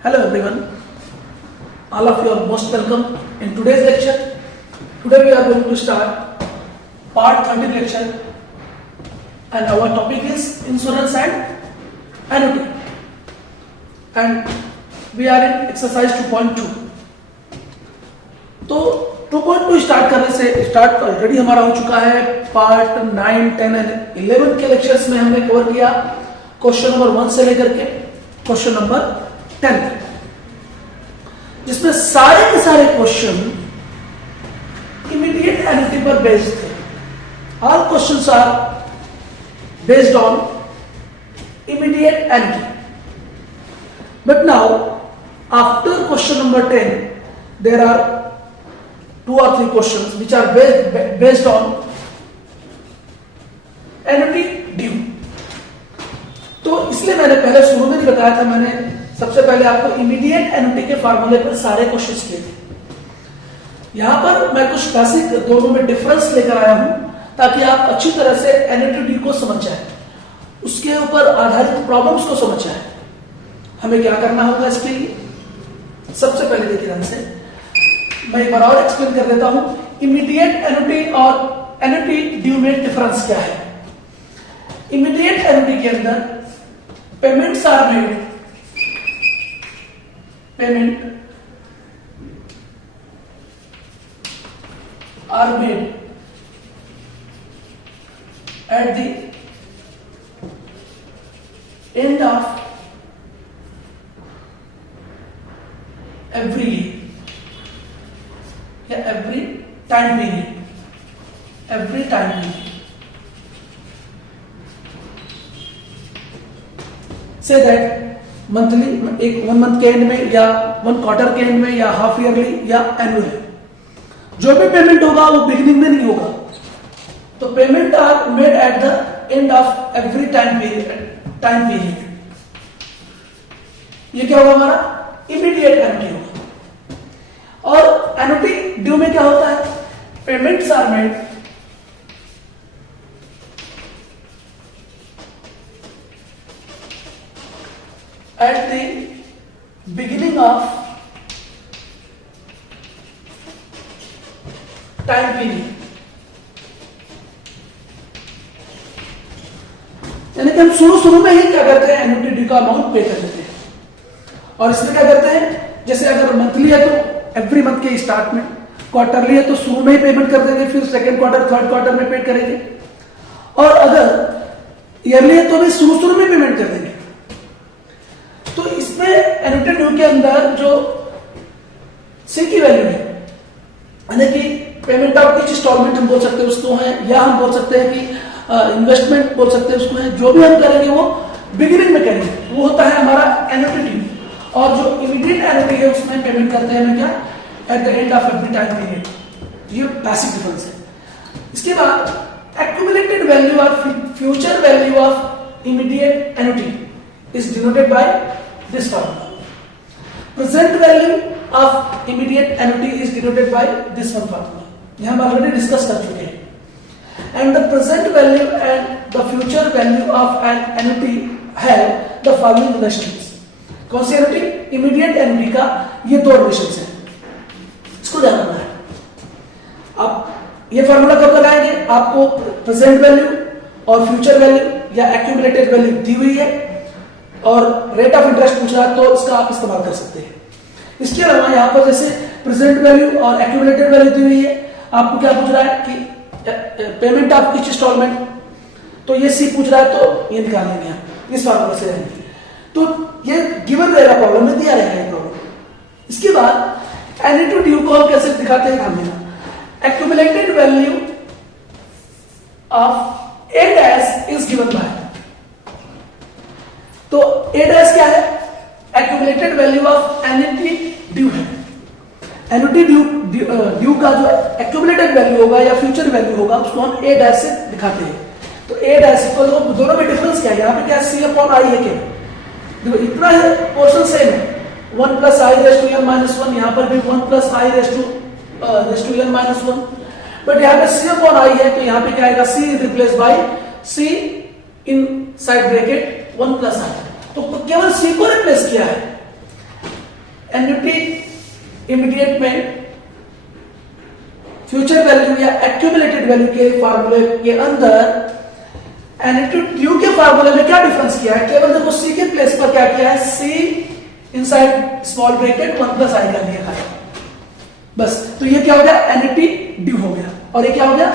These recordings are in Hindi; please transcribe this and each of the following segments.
Hello everyone, all of you are most welcome in today's lecture. Today we are going to start part 13 lecture and our topic is insurance and annuity and we are in exercise 2.2. तो 2.2 स्टार्ट करने से स्टार्ट ऑलरेडी हमारा हो चुका है पार्ट 9, 10 एंड 11 के लेक्चर्स में हमने कवर किया क्वेश्चन नंबर 1 से लेकर के क्वेश्चन नंबर 10 जिसमें सारे के सारे क्वेश्चन इमीडिएट एन्युटी पर बेस्ड थे. All questions are based on immediate annuity. But now after question number 10 there are 2 or 3 questions which are based on annuity due. तो इसलिए मैंने पहले शुरू में ही बताया था, मैंने सबसे पहले आपको इमीडिएट एन्युटी के फार्मूले पर सारे क्वेश्चंस किए थे. यहां पर मैं कुछ बेसिक दोनों में डिफरेंस लेकर आया हूं ताकि आप अच्छी तरह से एन्युटी ड्यू को समझ जाए, उसके ऊपर आधारित प्रॉब्लम्स को समझ जाए. हमें क्या करना होगा इसके लिए? सबसे पहले देखिए ध्यान से, मैं एक बार और एक्सप्लेन कर देता हूं. इमीडिएट एन्युटी और एन्युटी ड्यू में डिफरेंस क्या है? इमीडिएट एन्युटी के अंदर payments are made, payment are made at the end of every year या every time period, every time period. Say that monthly, एक 1 मंथ के एंड में या 1 क्वार्टर के एंड में या हाफ ईयरली या एनुअली, जो भी पेमेंट होगा वो बिगिनिंग में नहीं होगा. तो payment are made at the end of every time period. ये क्या होगा? हमारा इमीडिएट एन्युटी होगा. और एन्युटी ड्यू में क्या होता है? Payments are made at the beginning of time period. यानी कि हम शुरू में ही क्या करते हैं? एन्युटी ड्यू का अमाउंट पे कर देते हैं. और इसमें क्या करते हैं? जैसे अगर मंथली है तो एवरी मंथ के स्टार्ट में, क्वार्टरली है तो शुरू में ही पेमेंट कर देंगे, फिर सेकंड क्वार्टर, थर्ड क्वार्टर में पे करेंगे. और अगर ईयरली है तो भी शुरू में पेमेंट कर देंगे. तो इसमें एन्युटी ड्यू के अंदर जो सी की वैल्यू है, यानी कि पेमेंट ऑफ ईच इंस्टॉलमेंट हम बोल सकते हैं उसको है, या हम बोल सकते हैं कि इन्वेस्टमेंट बोल सकते हैं उसको है, जो भी हम करेंगे वो बिगिनिंग में करेंगे, वो होता है हमारा एन्युटी ड्यू. और जो इमीडिएट एन्युटी है उसमें पेमेंट करते हैं क्या? At the end of every time period. ये बेसिक डिफरेंस है. इसके बाद एक्यूमुलेटेड वैल्यू और future value of immediate annuity is denoted by this formula. Present value of immediate annuity is denoted by this one formula. यह हम ऑलरेडी डिस्कस कर चुके हैं. And the present value and the future value of an annuity have the following relations. कौन सी एन्युटी? इमीडिएट एन्युटी का ये 2 रिलेशंस हैं, इसको ध्यान रखना है. आप ये फॉर्मूला कब लगाएंगे? आपको प्रेजेंट वैल्यू और फ्यूचर वैल्यू या एक्यूमुलेटेड वैल्यू दी हुई है और रेट ऑफ इंटरेस्ट पूछ रहा है तो इसका आप इस्तेमाल कर सकते हैं. इसके अलावा यहाँ पर जैसे प्रेजेंट वैल्यू और एक्यूमुलेटेड वैल्यू दी हुई है, आपको क्या पूछ रहा है कि पेमेंट ऑफ ईच इंस्टॉलमेंट, तो ये सी पूछ रहा है तो ये निकाल लेंगे आप इस फॉर्मूला से रहेंगे. तो ये गिवन रहेगा, प्रॉब्लम में दिया रहेगा ये प्रॉब्लम. इसके बाद एन्युटी ड्यू को हम कैसे दिखाते हैं? हम accumulated value of A dash is given by. तो ए डैश क्या है? Accumulated value of annuity due है. एन्युटी ड्यू का जो एक्यूमुलेटेड वैल्यू होगा या फ्यूचर वैल्यू होगा उसको हम ए डैश से दिखाते हैं. तो ए डैश को दोनों में डिफरेंस क्या है? यहाँ पे क्या सी अपॉन आई है? क्या देखो इतना है, पोर्शन सेम है. 1 plus i raise to n minus 1, यहाँ पर भी 1 plus i raise to n minus 1. But यहाँ पे सी अपॉन आई है तो यहाँ पे क्या आएगा? C is replace by C in side bracket 1 plus I. तो केवल सी को रिप्लेस किया है. एन्युटी इमीडिएट में फ्यूचर वैल्यू या एक्यूमुलेटेड वैल्यू के फार्मूले के अंदर एन्युटी ड्यू के फार्मूले में क्या डिफरेंस किया है? केवल देखो सी के प्लेस पर क्या किया है, सी इनसाइड स्मॉल ब्रैकेट 1 प्लस आई कर दिया है बस। तो ये क्या हो गया, एन्युटी ड्यू हो गया, और ये क्या हो गया,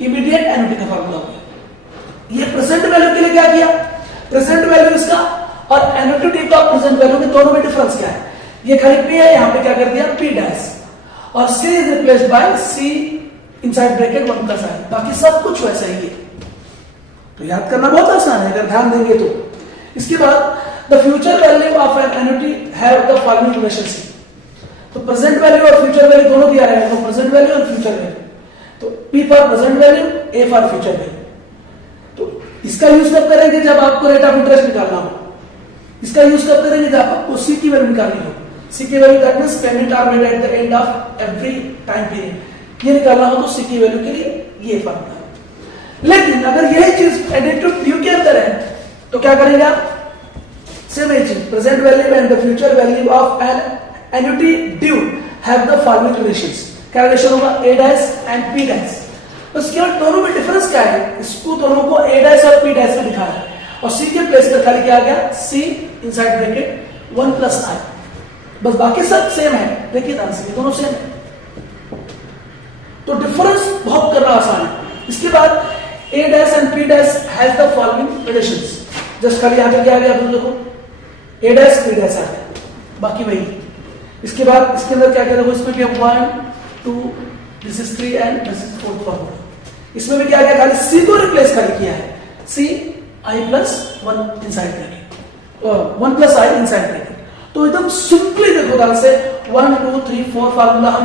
इमीडिएट एन्युटी का फार्मूला हो गया। ये प्रेजेंट वैल्यू के लिए क्या किया, प्रेजेंट वैल्यू इसका और एन्युटी ड्यू का प्रेजेंट वैल्यू में दोनों में डिफरेंस क्या है, ये खाली पी है, यहां पे क्या कर दिया पी डैश, और C is replaced by C inside bracket 1 plus I, बाकी सब कुछ वैसा ही है। तो याद करना बहुत आसान है अगर ध्यान देंगे तो। इसके बाद the future value of an annuity have the following relationship. तो प्रेजेंट वैल्यू और फ्यूचर वैल्यू दोनों दिया रहेगा, तो प्रेजेंट वैल्यू और फ्यूचर वैल्यू, तो P for present value, A for future value. तो इसका यूज कब करेंगे, जब आपको रेट ऑफ इंटरेस्ट निकालना हो। इसका यूज कब करेंगे, जब आपको C की वैल्यू निकालनी हो। C की value that means payment are made at the end of every time period, ये निकालना हो तो C की वैल्यू के लिए ये फार्मूला। लेकिन अगर यही चीज एडिटिव ड्यू के अंदर है तो क्या करेंगे आप, सेम ही चीज, present value and the future value of an annuity due have the following relations. क्या रिलेशन होगा, A dash and P dash. बस केवल दोनों में डिफरेंस क्या है, इसको दोनों को A डैश और P डैश में दिखा है, और C के प्लेस पर खाली क्या आ गया, C इनसाइड ब्रैकेट 1 प्लस आई, बस बाकी सब सेम है। देखिए ध्यान से, दोनों सेम है, तो डिफरेंस बहुत करना आसान है। इसके बाद A dash and P dash has the following relations. Just खाली यहां पे क्या आ गया, देखो A डैश P डैश आ गया, बाकी वही। इसके बाद इसके अंदर क्या क्या देखो, इसमें भी 1 2 this is 3 and this is 4 formula. इसमें भी क्या क्या खाली C को रिप्लेस कर किया है, C I plus 1 inside bracket, 1 plus I inside bracket. तो एकदम सिंपली देखो ध्यान से 1 2 3 4 फार्मूला हम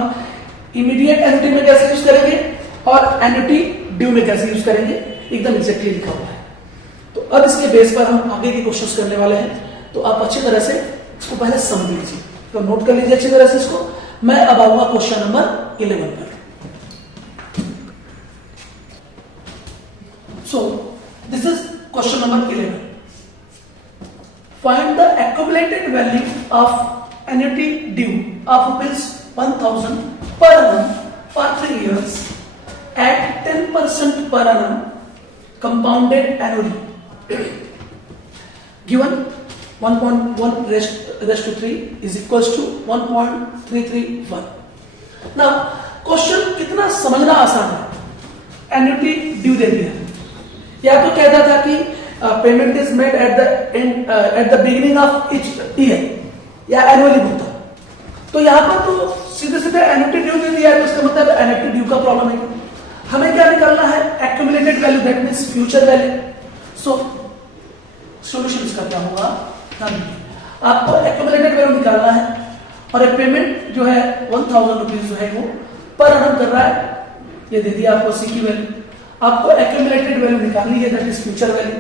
इमीडिएट एन्युटी में कैसे यूज करेंगे और एन्युटी ड्यू में कैसे यूज करेंगे, एकदम एग्जैक्टली लिखा हुआ है। तो अब इसके बेस पर हम आगे की क्वेश्चंस करने वाले हैं, तो आप अच्छी तरह से इसको पहले समझ लीजिए, तो नोट कर लीजिए अच्छी तरह से इसको। मैं अब आऊंगा क्वेश्चन नंबर 11 पर। So this is question number 11। Find the accumulated value of annuity due of ₹1000 per annum for 3 years at 10% per annum compounded annually. Given 1.1 raised to 3 is equals to 1.331. Now question कितना समझना आसान है। एन्युटी ड्यू दे दिया, या तो कहता था कि payment is made at the beginning of each year, या एनुअली बोलता। तो यहां पर तो सीधे सीधे एन्युटी ड्यू दे दिया है, तो इसका मतलब एन्युटी ड्यू का प्रॉब्लम है। हमें क्या निकालना है, accumulated value that means future value. So solution इसका क्या होगा, आपको एक्यूमुलेटेड वैल्यू निकालना है, और ये पेमेंट जो है 1000 रुपीज जो है वो पर annum कर रहा है, ये दे दिया आपको C की वैल्यू। आपको एक्यूमुलेटेड वैल्यू निकालनी है that is future value.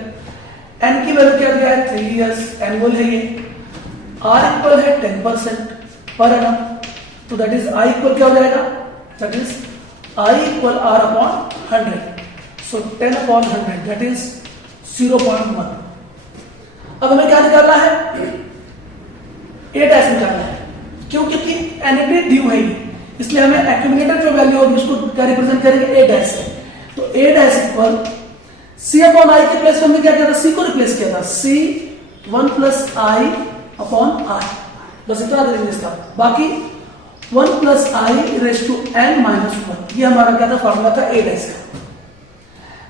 N की वैल्यू क्या दिया है, 3 इयर्स, एनुअल है ये। R इक्वल है 10% पर annum, तो दैट इज I इक्वल क्या हो जाएगा, that is I equal R upon 100, so 10 upon 100 that is 0.1। अब हमें क्या निकालना है, A डैश निकालना है, क्योंकि एन्युटी ड्यू है ये, इसलिए हमें एक्यूमुलेटेड जो वैल्यू होगी उसको क्या रिप्रेजेंट करेंगे, A डैश से। तो A dash equal C upon I के प्लेस में हमने क्या किया था, C को रिप्लेस किया था, C 1 plus I upon I, बस इतना दे देंगे इसका। बाकी 1 plus I raise to n minus 1, ये हमारा क्या था, फॉर्मूला था A डैश का।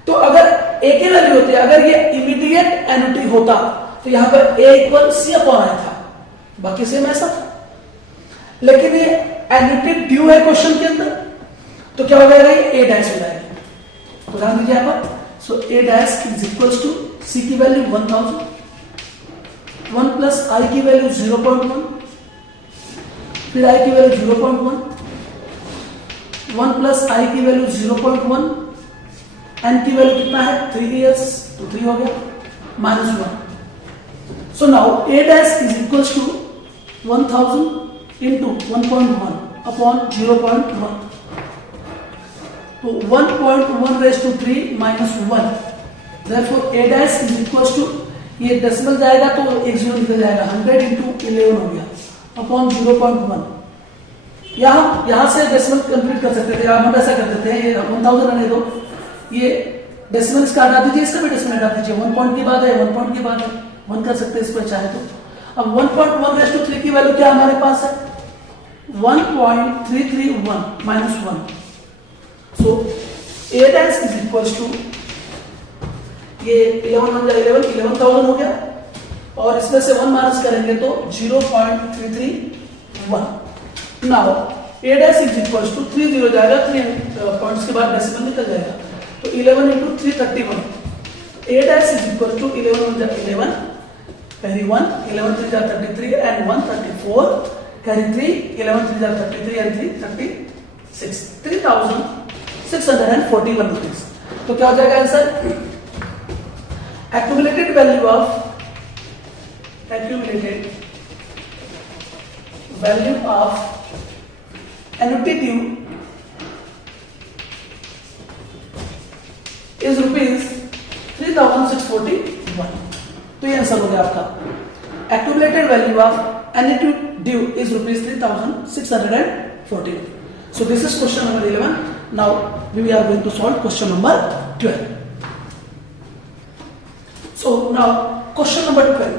तो अगर A की वैल्यू होती है, अगर ये इमीडिएट एन्युटी होता तो यहां पर A equal C upon I था, बाकी सेम ऐसा था। लेकिन ये एन्युटी ड्यू है क्वेश्चन के अंदर, तो क्या हो जाएगा, ये A डैश हो जाएगा। तो ध्यान दीजिए यहां पर, so A dash is equals to C की वैल्यू 1000, 1 प्लस I की वैल्यू 0.1, फिर I की वैल्यू 0.1, 1 प्लस I की वैल्यू 0.1, N की वैल्यू कितना है, 3 इयर्स, तो 3 हो गया, minus 1। So now A dash is equals to 1000 into 1.1 upon 0.1. So 1.1 raised to 3 minus 1. Therefore A dash is equals to, ये डेसिमल जाएगा तो एक जीरो निकल जाएगा, 100 into 11 हो गया, अपॉन 0.1। यहां से डेसिमल कंप्लीट कर सकते थे, हम ऐसा कर देते हैं, ये 1000 रहने दो, ये डेसिमल इसका हटा दीजिए, इसका भी डेसिमल हटा दीजिए, 1 पॉइंट की बात है, 1 पॉइंट की बात है, 1 कर सकते हैं इसको चाहे तो। अब 1.1/3 की वैल्यू क्या हमारे पास है, 1.331 minus 1। So a dash is equals to, ये 11,000 हो गया, और इसमें से 1 माइनस करेंगे तो 0.331। Now a dash is equals to 30 हो जाएगा, 3 पॉइंट्स के बाद डेसिमल निकल जाएगा, तो 11 into 331। a dash is equal to 11 carry 1, 11 3 are 33 and 1 34, carry 3, 11 3 are 33 and 3 36, 3,641 rupees। तो क्या हो जाएगा answer, accumulated value of annuity due is rupees 3,641। तो ये आंसर हो गया आपका, accumulated value of annuity due is rupees 3,641। So this is question number 11. Now we are going to solve question number 12. So now question number 12,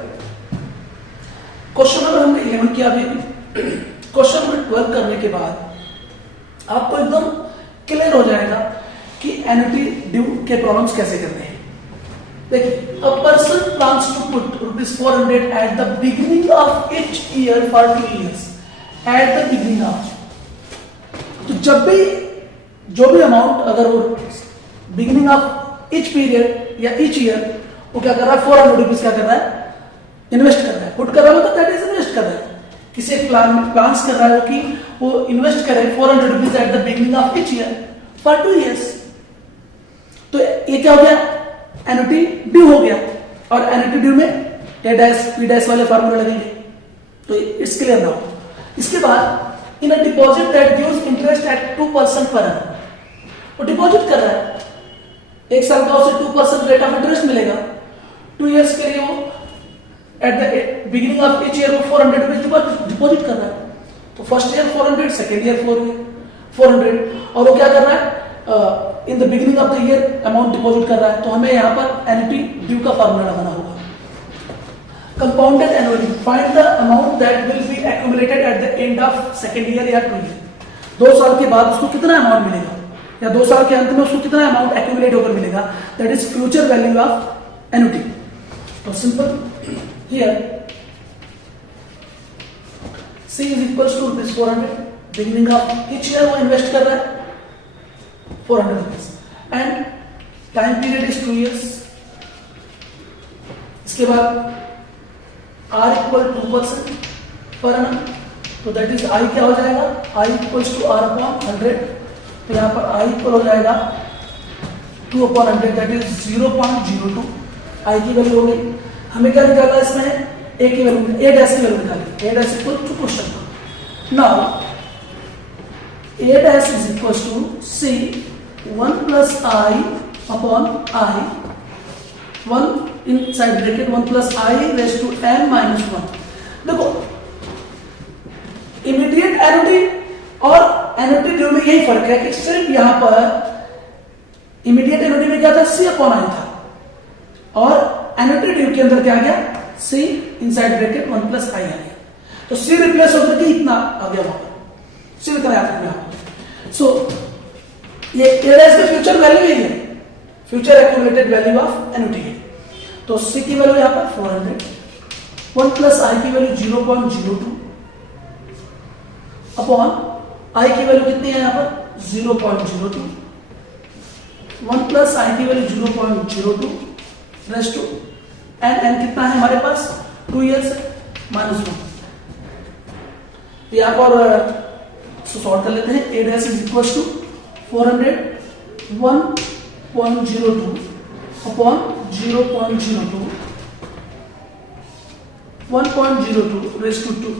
question number हमने 11 किया अभी, क्वेश्चन नंबर 12 करने के बाद आपको एकदम क्लियर हो जाएगा कि एन्युटी ड्यू के प्रॉब्लम्स कैसे करते हैं। देखिए, a person plans to put ₹400 at the beginning of each year for 2 years, at the beginning of, तो जब भी जो भी अमाउंट, अगर वो बिगिनिंग ऑफ ईच पीरियड या ईच ईयर, वो क्या कर रहा है, 400 रुपीज क्या कर रहा है, इन्वेस्ट कर रहा है। पुट कर रहा है मतलब दैट इज इन्वेस्ट कर रहा है, किसी एक प्लान्स कर रहा है कि वो इन्वेस्ट करे 400 rupees eight the beginning of each year for 2 years। तो ये क्या हो गया, एन्युटी ड्यू हो गया, और एन्युटी ड्यू में ए डैश पी डैश वाले फार्मूले लगेंगे, तो इट्स क्लियर नाउ। इसके बाद in a deposit that gives interest at 2% per annum, वो डिपॉजिट कर रहा है, 1 साल का उसे 2% रेट ऑफ इंटरेस्ट मिलेगा, 2 years के लिए वो eight the beginning of each year वो 400 रुपीज डिपॉजिट कर रहा है। तो फर्स्ट ईयर 400, सेकेंड ईयर 400, और वो क्या कर रहा है, in the beginning of the year amount deposit कर रहा है। तो हमें यहाँ पर एन्युटी ड्यू का फार्मूला लगाना होगा, compounded annually, find the amount that will be accumulated eight the end of second year या 2 year, 2 साल के बाद उसको कितना अमाउंट मिलेगा, या 2 साल के अंत में उसको कितना अमाउंट एक्यूमुलेट होकर मिलेगा, that is future value of annuity. तो simple, here C is equals to ₹400, beginning of each year वो इन्वेस्ट कर रहा है 400 rupees, and time period is 2 years। इसके बाद R इक्वल 2% पर annum, तो दैट इज I क्या हो जाएगा, I equals to R upon 100, तो यहाँ पर I इक्वल हो जाएगा 2 अपॉन 100, दैट इज 0.02। I की वैल्यू हो गई, हमें क्या निकालना है इसमें, ए की वैल्यू, ए डैश की वैल्यू निकाली, A dash equal to question. Now A dash is equal to C 1 plus I upon I, 1 inside bracket 1 plus I raise to n minus 1। देखो, इमीडिएट एन्युटी और एन्युटी ड्यू में यही फर्क है कि सिर्फ यहां पर इमीडिएट एन्युटी में क्या था, सी अपॉन आई था, और एन्युटी ड्यू के अंदर क्या आ गया, सी इनसाइड ब्रैकेट 1 प्लस आई आ गया। तो सी रिप्लेस होकर के इतना आ गया वहां पर, सी इतना याद रखना है। सो ये एडस की फ्यूचर वैल्यू यही है, future accumulated value of annuity है। तो सी की वैल्यू यहां पर 400, 1 प्लस आई की वैल्यू 0.02 अपॉन आई की वैल्यू कितनी है यहां पर 0.02, 1 प्लस आई की वैल्यू 0.02 रेस्ट टू एन कितना है हमारे पास, 2 years माइनस 1। यहां पर सॉल्व कर लेते हैं। A dash is equal to 400 1.02 upon 0.02, 1.02 raise to 2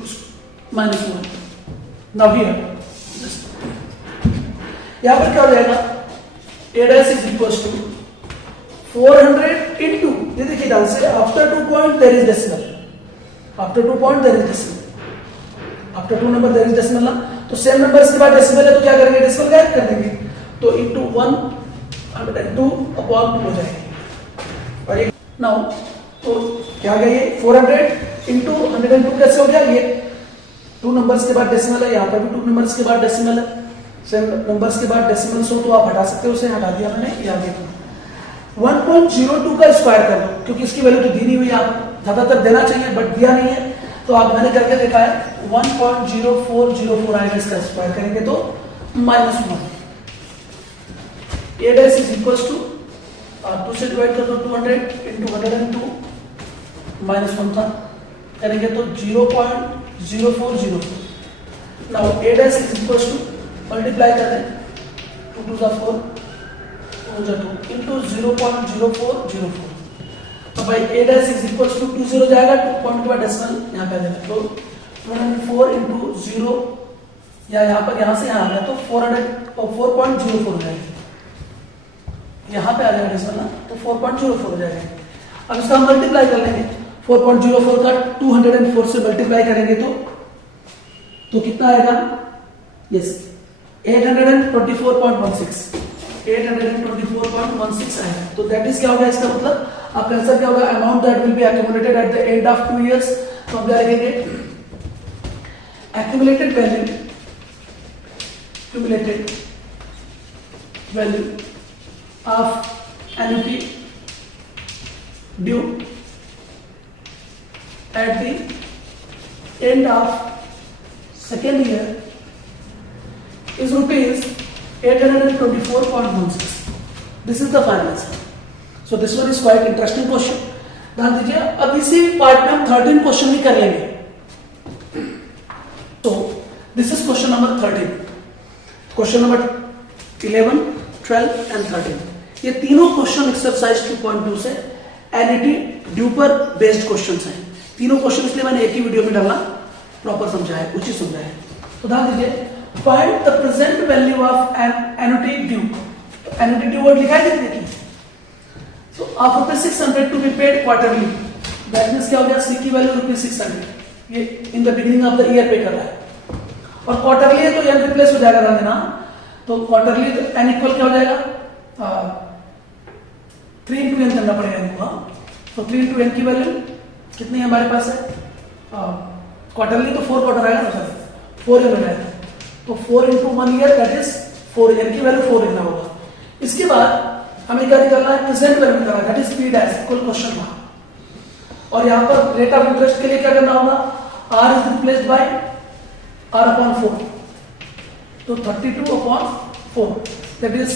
minus 1। Now here यहां पर क्या हो जाएगा, A dash is equal to 400 into, ये देखिए ध्यान से, after 2 point there is decimal, after 2 point there is decimal, after 2 number there is decimal ना, तो सेम नंबर्स के बाद डेसिमल है तो क्या करेंगे, डेसिमल गायब कर देंगे, तो इनटू 102 अपॉन 2 हो जाएगी। और ये नाउ तो क्या आ गया, ये 400 इंटू 102 कैसे हो गया, ये 2 नंबर्स के बाद डेसिमल है, यहाँ पर भी 2 नंबर्स के बाद डेसिमल है, सेम नंबर्स के बाद डेसिमल्स हो तो आप हटा सकते हो, उसे हटा दिया मैंने, ये आ गया 1.02 का स्क्वायर कर दो, क्योंकि इसकी वैल्यू तो दी नहीं हुई, आप ज्यादातर देना चाहिए बट दिया नहीं है, तो आप मैंने करके देखा है 1.0404 आएगा, इसका स्क्वायर करेंगे तो -1। a dash is equal to 2 से डिवाइड कर दो, 200 इंटू 102 -1 था, करेंगे तो 0.0404। Now a dash is equal to multiply कर दें, 2 2 जा 4 2 इंटू 0.0404। तो भाई a dash is equal to 20 जाएगा, 2 पॉइंट के बाद डेसिमल यहाँ पे आ जाएगा, तो 204 इंटू 0 या यहाँ पर यहाँ से यहाँ आ गया तो 4.04 हो जाएगा, यहाँ पे आ जाएगा डेसिमल ना, तो 4.04 हो जाएगा। अब इसका मल्टीप्लाई कर लेंगे, 4.04 का 204 से मल्टीप्लाई करेंगे तो कितना आएगा, यस 824.16 आएगा। तो दैट इज क्या होगा, इसका मतलब आपका आंसर क्या होगा, amount that will be accumulated eight the end of 2 years. तो हम क्या लिखेंगे, accumulated value of annuity due at the end of second year is rupees 824.16. This is the final answer. So this one is quite interesting question. ध्यान दीजिए, अब इसी पार्ट में हम 13 क्वेश्चन भी कर लेंगे। So this is question number 13. Question number 11, 12 and 13. ये तीनों क्वेश्चन एक्सरसाइज 2.2 से एनईटी ड्यू पर बेस्ड क्वेश्चंस हैं। तीनों क्वेश्चन इसलिए मैंने एक ही वीडियो में डालना, प्रॉपर समझा है, उचित समझा है। तो ध्यान दीजिए, find the present value of an annuity due. Annuity due word लिखा है, देखिए, so of ₹600 to be paid quarterly, that means क्या हो गया, सी की वैल्यू ₹600, ये in the beginning of the year पे कर रहा है, और क्वार्टरली है तो एन रिप्लेस हो जाएगा ना, तो क्वार्टरली एन इक्वल क्या हो जाएगा, 3 इंटू एन करना पड़ेगा इनको। तो 3 इंटू एन की वैल्यू कितनी है हमारे पास है, क्वार्टरली तो 4 क्वार्टर आएगा ना, सर 4 ईयर में आएगा, तो 4 into 1 year that is 4 year की वैल्यू 4 लिखना होगा। इसके बाद हमें क्या निकालना है, प्रेजेंट वैल्यू निकालना है, that is P dash equal question mark. और यहाँ पर रेट ऑफ इंटरेस्ट के लिए क्या करना होगा, r is replaced by r upon 4, तो 32 अपॉन 4 दैट इज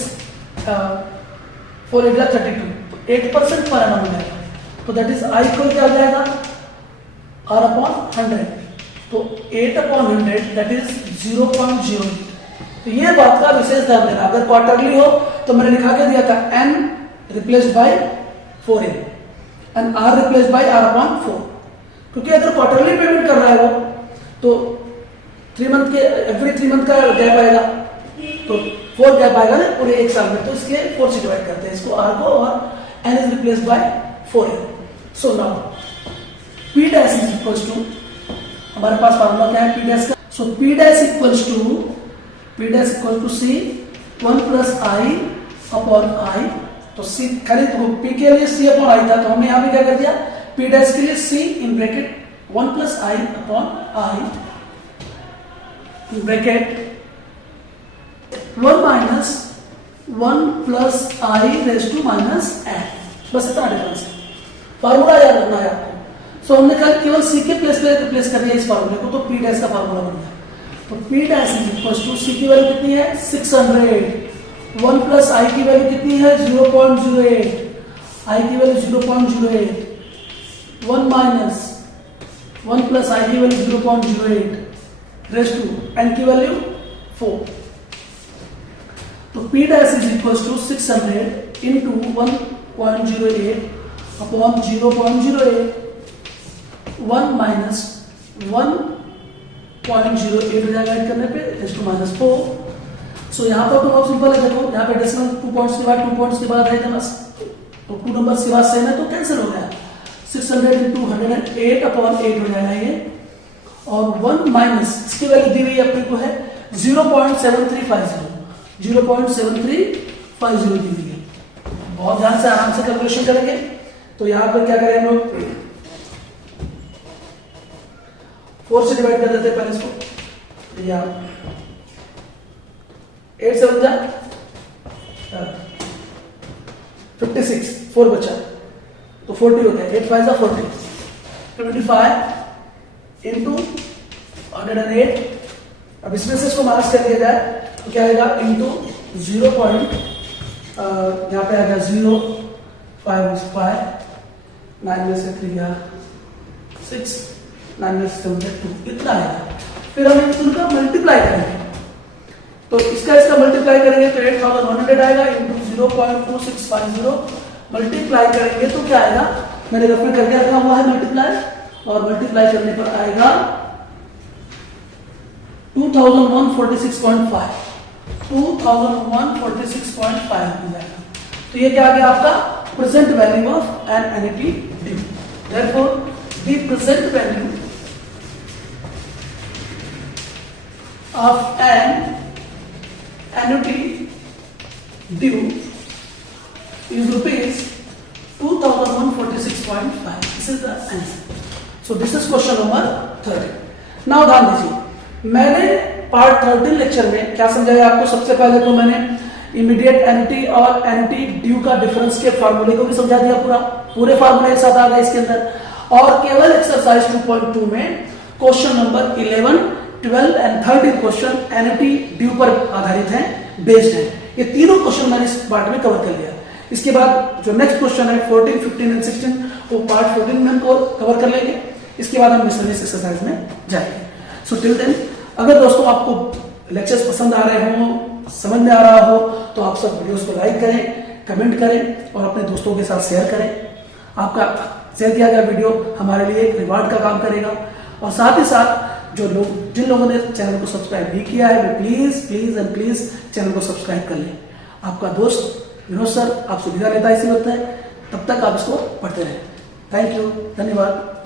4 8 32, तो 8% पर एनम हो जाएगा, तो दैट इज आई इक्वल क्या हो जाएगा, आर अपॉन 100, तो 8 अपॉन 100 दैट इज 0.08। तो ये बात का विशेष ध्यान देना, अगर क्वार्टरली हो तो मैंने लिखा के दिया था n replaced by 4n and r replaced by r upon 4, क्योंकि अगर क्वार्टरली पेमेंट कर रहा है वो तो 3 मंथ के एवरी 3 मंथ का गैप आएगा, तो 4 गैप आएगा ना पूरे एक साल में, तो इसलिए 4 से डिवाइड करते हैं इसको r को, और n is replaced by 4n। So now p dash is equals to, हमारे पास फार्मूला क्या है p डैश का, सो p dash equals to c 1 plus i upon i, तो c खाली तो p के लिए c अपॉन i था, तो हमने यहाँ पे क्या कर दिया, p डैश के लिए c in bracket 1 plus i upon i in bracket 1 minus 1 plus i raise to minus n, बस इतना डिफरेंस है, फार्मूला याद रखना है आपको। सो हमने कहा केवल c के प्लेस पे रिप्लेस कर दिया इस फार्मूले को, तो p डैश का फार्मूला बन गया। तो p dash is equal to c की वैल्यू कितनी है 600, 1 प्लस i की वैल्यू कितनी है 0.08, i की वैल्यू 0.08, 1 माइनस 1 प्लस i की वैल्यू 0.08 रेज टू n की वैल्यू 4। तो p dash is equal to 600 into 1.08 upon 0.08, 1 minus 1.08 हो जाएगा ऐड करने पे रेज टू माइनस 4। सो यहाँ पर तो बहुत सिंपल है, देखो यहाँ पे डेसिमल 2 पॉइंट्स के बाद 2 पॉइंट्स के बाद है ना, तो 2 नंबर्स के बाद सेम है तो कैंसिल हो गया, 600 इंटू 108 अपॉन 8 हो जाएगा ये, और 1 माइनस इसकी वैल्यू दी हुई अपने को है 0.7350 0.7350 दी हुई है। बहुत ध्यान से आराम से कैलकुलेशन करेंगे। तो यहां पर क्या करें हम लोग 4 से डिवाइड कर देते हैं पहले इसको, या 8 से बन जाए 56, 4 बचा तो 40 होता है, 8 5 40, 25 इंटू 108। अब इसमें से इसको माइनस कर दिया जाए तो क्या आएगा, इंटू 0. यहाँ पे आएगा 0.5, 9 में से 3 गया 6, 9 में से 7 2, इतना आएगा। फिर हम इनका मल्टीप्लाई करेंगे, तो इसका मल्टीप्लाई करेंगे तो 8100 आएगा इंटू 0.2650 मल्टीप्लाई करेंगे तो क्या आएगा, मैंने रफ में करके रखा हुआ है मल्टीप्लाई, और मल्टीप्लाई करने पर आएगा 2146.5 2146.5 मिल जाएगा। तो ये क्या आ गया आपका present value of an annuity due. Therefore the present value of an annuity due is rupees 2146.5. This is the answer. So this is question number 13. Now ध्यान दीजिए, मैंने पार्ट 13 लेक्चर में क्या समझाया आपको। सबसे पहले तो मैंने इमीडिएट एन्युटी और एन्युटी ड्यू का डिफरेंस के फार्मूले को भी समझा दिया, पूरे फार्मूले एक साथ आ गए इसके अंदर। और केवल एक्सरसाइज 2.2 में question number 11, 12 and 13 question annuity due पर आधारित हैं, बेस्ड हैं। ये तीनों क्वेश्चन मैंने इस पार्ट में कवर कर लिया। इसके बाद जो नेक्स्ट क्वेश्चन है 14, 15 एंड 16 वो पार्ट 14 में हम कवर कर लेंगे। इसके बाद हम मिसलेनियस एक्सरसाइज में जाएंगे। सो टिल देन, अगर दोस्तों आपको लेक्चर्स पसंद आ रहे हो, समझ में आ रहा हो, तो आप सब वीडियोस को लाइक करें, कमेंट करें और अपने दोस्तों के साथ शेयर करें। आपका शेयर किया गया वीडियो हमारे लिए एक रिवार्ड का काम करेगा। और साथ ही साथ जिन लोगों ने चैनल को सब्सक्राइब नहीं किया है वो प्लीज चैनल को सब्सक्राइब कर लें। आपका दोस्त विनोद सर आपसे विदा लेता है, इसी होता है। तब तक आप इसको पढ़ते रहें। थैंक यू, धन्यवाद।